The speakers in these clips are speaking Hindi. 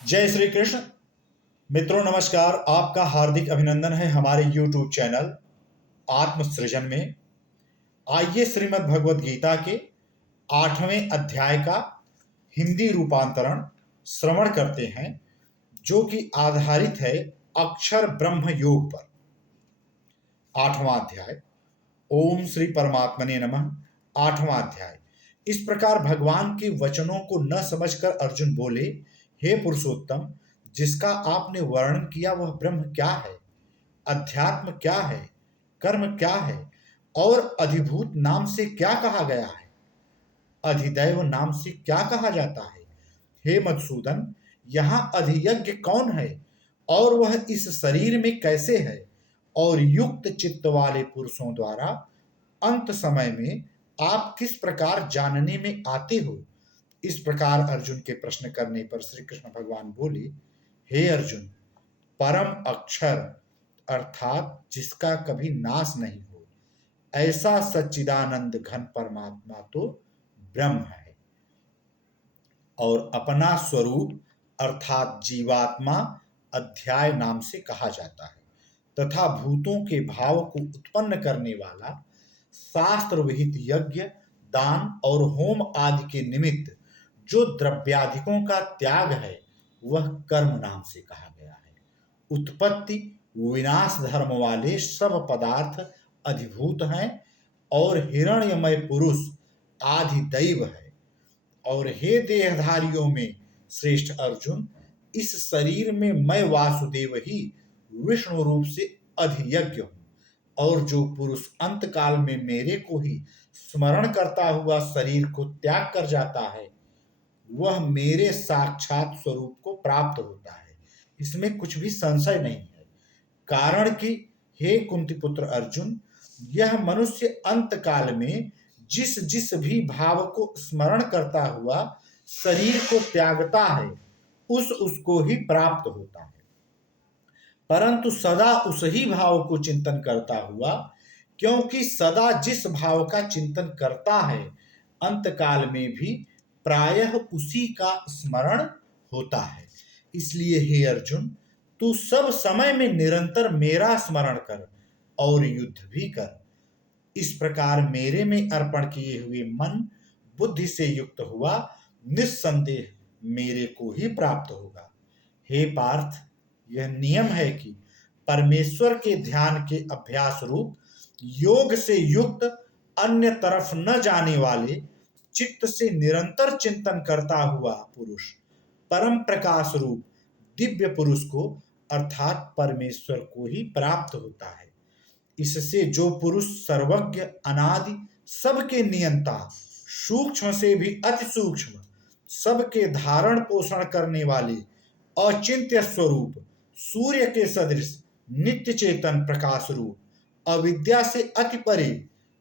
जय श्री कृष्ण। मित्रों नमस्कार, आपका हार्दिक अभिनंदन है हमारे YouTube चैनल आत्मसृजन में। आइए श्रीमद् भगवद गीता के 8वें अध्याय का हिंदी रूपांतरण श्रवण करते हैं, जो कि आधारित है अक्षर ब्रह्म योग पर। 8वां अध्याय। ओम श्री परमात्मने नमः। 8वां अध्याय। इस प्रकार भगवान के वचनों को न समझकर अर्जुन बोले, हे पुरुषोत्तम, जिसका आपने वर्णन किया वह ब्रह्म क्या है, अध्यात्म क्या है, कर्म क्या है और अधिभूत नाम से क्या कहा गया है, अधिदैव नाम से क्या कहा जाता है। हे मधुसूदन, यहाँ अधियज्ञ कौन है और वह इस शरीर में कैसे है, और युक्त चित्त वाले पुरुषों द्वारा अंत समय में आप किस प्रकार जानने में आते हो। इस प्रकार अर्जुन के प्रश्न करने पर श्री कृष्ण भगवान बोले, हे अर्जुन, परम अक्षर अर्थात जिसका कभी नाश नहीं हो, ऐसा सच्चिदानंद घन परमात्मा तो ब्रह्म है, और अपना स्वरूप अर्थात जीवात्मा अध्याय नाम से कहा जाता है, तथा भूतों के भाव को उत्पन्न करने वाला शास्त्र विहित यज्ञ, दान और होम आदि के निमित्त जो द्रव्याधिकों का त्याग है वह कर्म नाम से कहा गया है। उत्पत्ति विनाश धर्म वाले सब पदार्थ अधिभूत हैं और हिरण्यमय पुरुष आदि दैव है। और हे देहधारियों में श्रेष्ठ अर्जुन, इस शरीर में मैं वासुदेव ही विष्णु रूप से अधियज्ञ हूँ, और जो पुरुष अंत काल में मेरे को ही स्मरण करता हुआ शरीर को त्याग कर जाता है वह मेरे साक्षात स्वरूप को प्राप्त होता है। इसमें कुछ भी संशय नहीं है। कारण कि हे कुंती पुत्र अर्जुन, यह मनुष्य अंत काल में जिस जिस भी भाव को स्मरण करता हुआ शरीर को त्यागता है उसको ही प्राप्त होता है, परंतु सदा उस ही भाव को चिंतन करता हुआ, क्योंकि सदा जिस भाव का चिंतन करता है अंत काल में भी प्रायः उसी का स्मरण होता है। इसलिए हे अर्जुन, तू सब समय में निरंतर मेरा स्मरण कर और युद्ध भी कर। इस प्रकार मेरे में अर्पण किए हुए मन बुद्धि से युक्त हुआ निस्संदेह मेरे को ही प्राप्त होगा। हे पार्थ, यह नियम है कि परमेश्वर के ध्यान के अभ्यास रूप योग से युक्त अन्य तरफ न जाने वाले चित्त से निरंतर चिंतन करता हुआ पुरुष परम प्रकाश रूप दिव्य पुरुष को अर्थात परमेश्वर को ही प्राप्त होता है। इससे जो पुरुष सर्वज्ञ अनादि सबके नियंता, सूक्ष्म से भी अति सूक्ष्म, सबके धारण पोषण करने वाले अचिंत्य स्वरूप सूर्य के सदृश नित्य चेतन प्रकाश रूप अविद्या से अति परे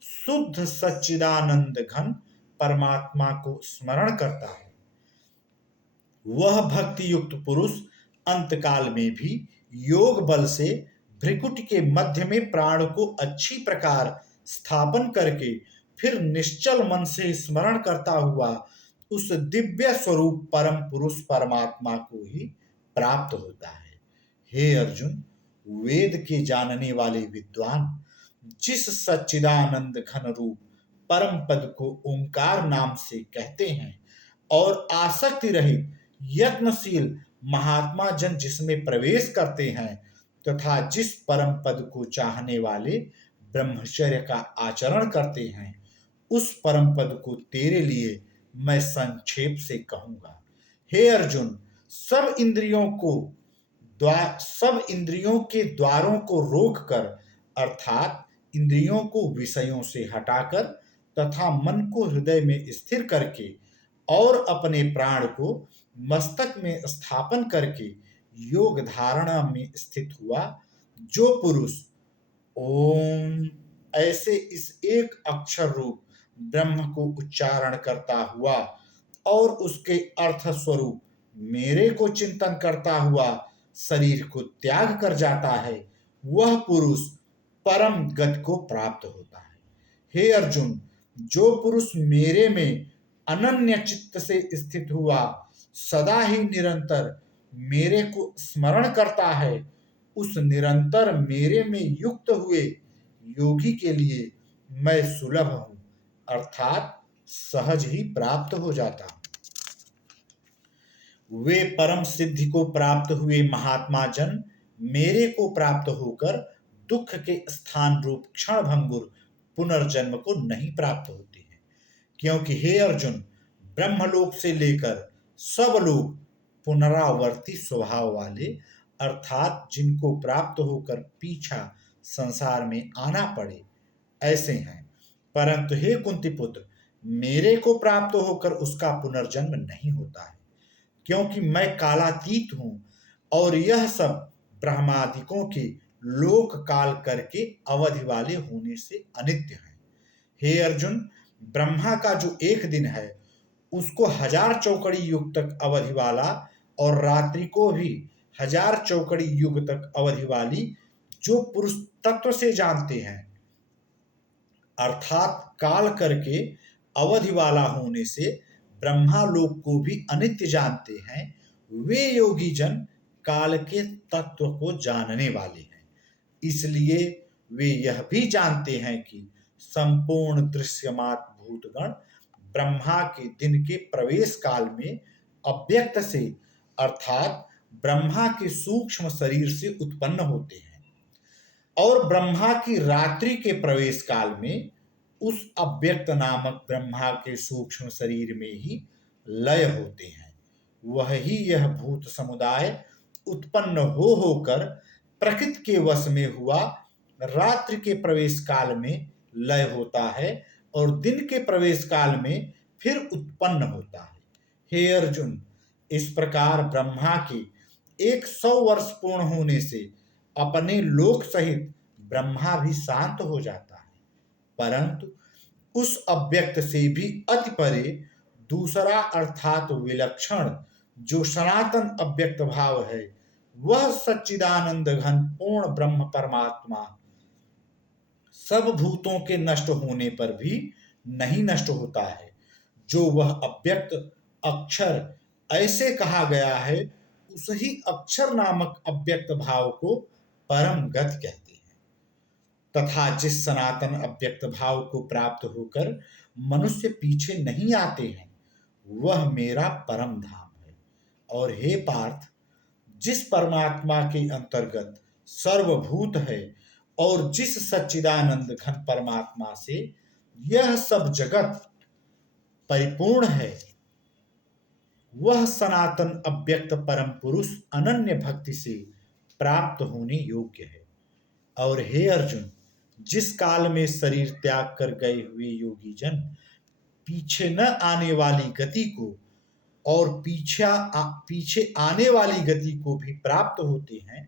शुद्ध सच्चिदानंद घन परमात्मा को स्मरण करता है, वह भक्ति युक्त पुरुष अंतकाल में भी योग बल से भ्रिकुटी के मध्य में प्राण को अच्छी प्रकार स्थापन करके फिर निश्चल मन से स्मरण करता हुआ उस दिव्य स्वरूप परम पुरुष परमात्मा को ही प्राप्त होता है। हे अर्जुन, वेद के जानने वाले विद्वान जिस सच्चिदानंद घन रूप परम पद को ओंकार नाम से कहते हैं और आसक्ति रहित यत्नशील महात्मा जन जिसमें प्रवेश करते हैं, तथा जिस परम पद को चाहने वाले ब्रह्मचर्य का आचरण करते हैं, उस परम पद को तेरे लिए मैं संक्षेप से कहूंगा। हे अर्जुन, सब इंद्रियों के द्वारों को रोककर अर्थात इंद्रियों को विषयों से हटाकर तथा मन को हृदय में स्थिर करके और अपने प्राण को मस्तक में स्थापन करके योग धारणा में स्थित हुआ जो पुरुष ओम ऐसे इस एक अक्षर रूप ब्रह्म को उच्चारण करता हुआ और उसके अर्थ स्वरूप मेरे को चिंतन करता हुआ शरीर को त्याग कर जाता है, वह पुरुष परम गति को प्राप्त होता है। हे अर्जुन, जो पुरुष मेरे में अनन्य चित्त से स्थित हुआ सदा ही निरंतर मेरे को स्मरण करता है, उस निरंतर मेरे में युक्त हुए योगी के लिए मैं सुलभ हूं, अर्थात सहज ही प्राप्त हो जाता हूं। वे परम सिद्धि को प्राप्त हुए महात्मा जन मेरे को प्राप्त होकर दुख के स्थान रूप क्षण भंगुर पुनर्जन्म को नहीं प्राप्त होते हैं, क्योंकि हे अर्जुन, ब्रह्मलोक से लेकर सब लोग पुनरावर्ती स्वभाव वाले, अर्थात जिनको प्राप्त होकर पीछा संसार में आना पड़े, ऐसे हैं। परंतु हे कुंती पुत्र, मेरे को प्राप्त होकर उसका पुनर्जन्म नहीं होता है, क्योंकि मैं कालातीत हूं और यह सब ब्रह्मादिकों के लोक काल करके अवधि वाले होने से अनित्य है। हे अर्जुन, ब्रह्मा का जो एक दिन है उसको 1000 युग तक अवधि वाला, और रात्रि को भी 1000 युग तक अवधि वाली जो पुरुष तत्व से जानते हैं, अर्थात काल करके अवधि वाला होने से ब्रह्मा लोक को भी अनित्य जानते हैं, वे योगी जन काल के तत्व को जानने वाले हैं। इसलिए वे यह भी जानते हैं कि संपूर्ण दृश्यमात भूतगण ब्रह्मा के दिन के प्रवेश काल में अव्यक्त से, अर्थात ब्रह्मा के सूक्ष्म शरीर से उत्पन्न होते हैं, और ब्रह्मा की रात्रि के प्रवेश काल में उस अव्यक्त नामक ब्रह्मा के सूक्ष्म शरीर में ही लय होते हैं। वही यह भूत समुदाय उत्पन्न हो होकर प्रकृति के वश में हुआ रात्रि के प्रवेश काल में लय होता है और दिन के प्रवेश काल में फिर उत्पन्न होता है। हे अर्जुन, इस प्रकार ब्रह्मा के 100 वर्ष पूर्ण होने से अपने लोक सहित ब्रह्मा भी शांत हो जाता है, परंतु उस अव्यक्त से भी अति परे दूसरा अर्थात विलक्षण जो सनातन अव्यक्त भाव है, वह सच्चिदानंद घन पूर्ण ब्रह्म परमात्मा सब भूतों के नष्ट होने पर भी नहीं नष्ट होता है। जो वह अव्यक्त अक्षर ऐसे कहा गया है, उस ही अक्षर नामक अव्यक्त भाव को परम गति कहते हैं। तथा जिस सनातन अव्यक्त भाव को प्राप्त होकर मनुष्य पीछे नहीं आते हैं, वह मेरा परम धाम है। और हे पार्थ, जिस परमात्मा के अंतर्गत सर्वभूत है और जिस सच्चिदानंद घन परमात्मा से यह सब जगत परिपूर्ण है, वह सनातन अव्यक्त परम पुरुष अनन्य भक्ति से प्राप्त होने योग्य है। और हे अर्जुन, जिस काल में शरीर त्याग कर गए हुए योगी जन पीछे न आने वाली गति को और पीछे आने वाली गति को भी प्राप्त होते हैं,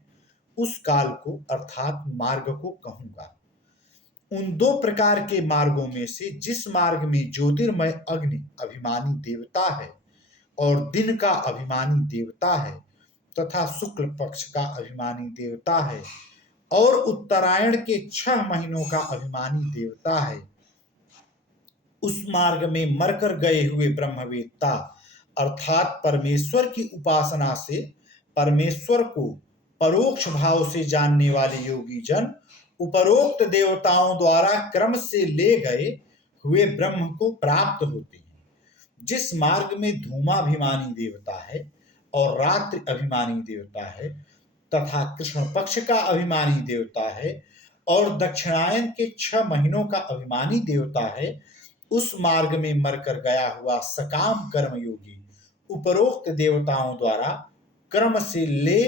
उस काल को अर्थात मार्ग को कहूंगा। उन दो प्रकार के मार्गों में से जिस मार्ग में ज्योतिर्मय अग्नि अभिमानी देवता है और दिन का अभिमानी देवता है तथा शुक्ल पक्ष का अभिमानी देवता है और उत्तरायण के 6 महीनों का अभिमानी देवता है, उस मार्ग में मरकर गए हुए ब्रह्मवेत्ता अर्थात परमेश्वर की उपासना से परमेश्वर को परोक्ष भाव से जानने वाले योगी जन उपरोक्त देवताओं द्वारा क्रम से ले गए हुए ब्रह्म को प्राप्त होते हैं। जिस मार्ग में धूमाभिमानी देवता है और रात्रि अभिमानी देवता है तथा कृष्ण पक्ष का अभिमानी देवता है और दक्षिणायन के 6 महीनों का अभिमानी देवता है, उस मार्ग में मरकर गया हुआ सकाम कर्मयोगी उपरोक्त देवताओं द्वारा क्रम से ले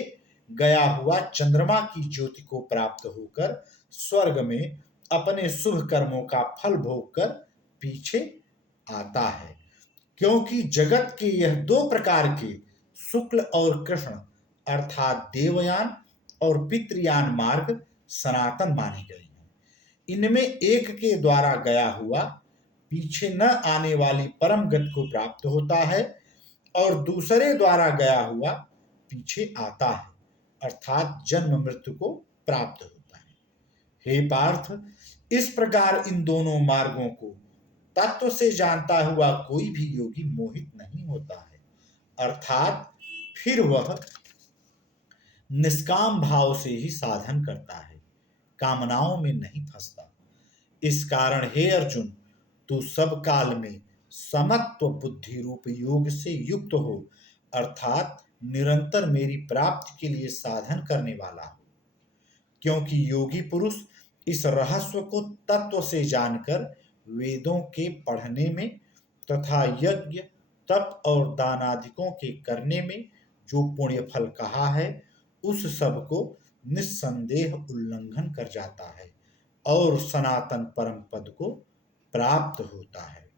गया हुआ चंद्रमा की ज्योति को प्राप्त होकर स्वर्ग में अपने शुभ कर्मों का फल भोग कर पीछे आता है। क्योंकि जगत के यह 2 प्रकार के शुक्ल और कृष्ण अर्थात देवयान और पितृयान मार्ग सनातन माने गए हैं। इनमें एक के द्वारा गया हुआ पीछे न आने वाली परम गति को प्राप्त होता है और दूसरे द्वारा गया हुआ पीछे आता है, अर्थात जन्म मृत्यु को प्राप्त होता है। हे पार्थ, इस प्रकार इन दोनों मार्गों को तत्व से जानता हुआ कोई भी योगी मोहित नहीं होता है, अर्थात फिर वह निष्काम भाव से ही साधन करता है, कामनाओं में नहीं फंसता। इस कारण हे अर्जुन, तू सब काल में समत्व बुद्धि रूप योग से युक्त हो, अर्थात निरंतर मेरी प्राप्ति के लिए साधन करने वाला हो। क्योंकि योगी पुरुष इस रहस्य को तत्व से जानकर वेदों के पढ़ने में तथा यज्ञ तप और दानादिकों के करने में जो पुण्य फल कहा है, उस सब को निस्संदेह उल्लंघन कर जाता है और सनातन परम पद को प्राप्त होता है।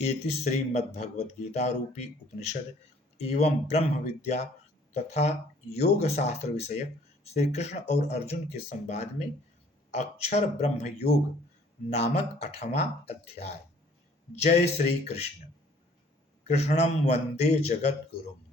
इति श्रीमद्भगवद गीता रूपी उपनिषद एवं ब्रह्म विद्या तथा योग शास्त्र विषयक श्री कृष्ण और अर्जुन के संवाद में अक्षर ब्रह्म योग नामक 8वां अध्याय। जय श्री कृष्ण। कृष्णं वंदे जगद्गुरुम्।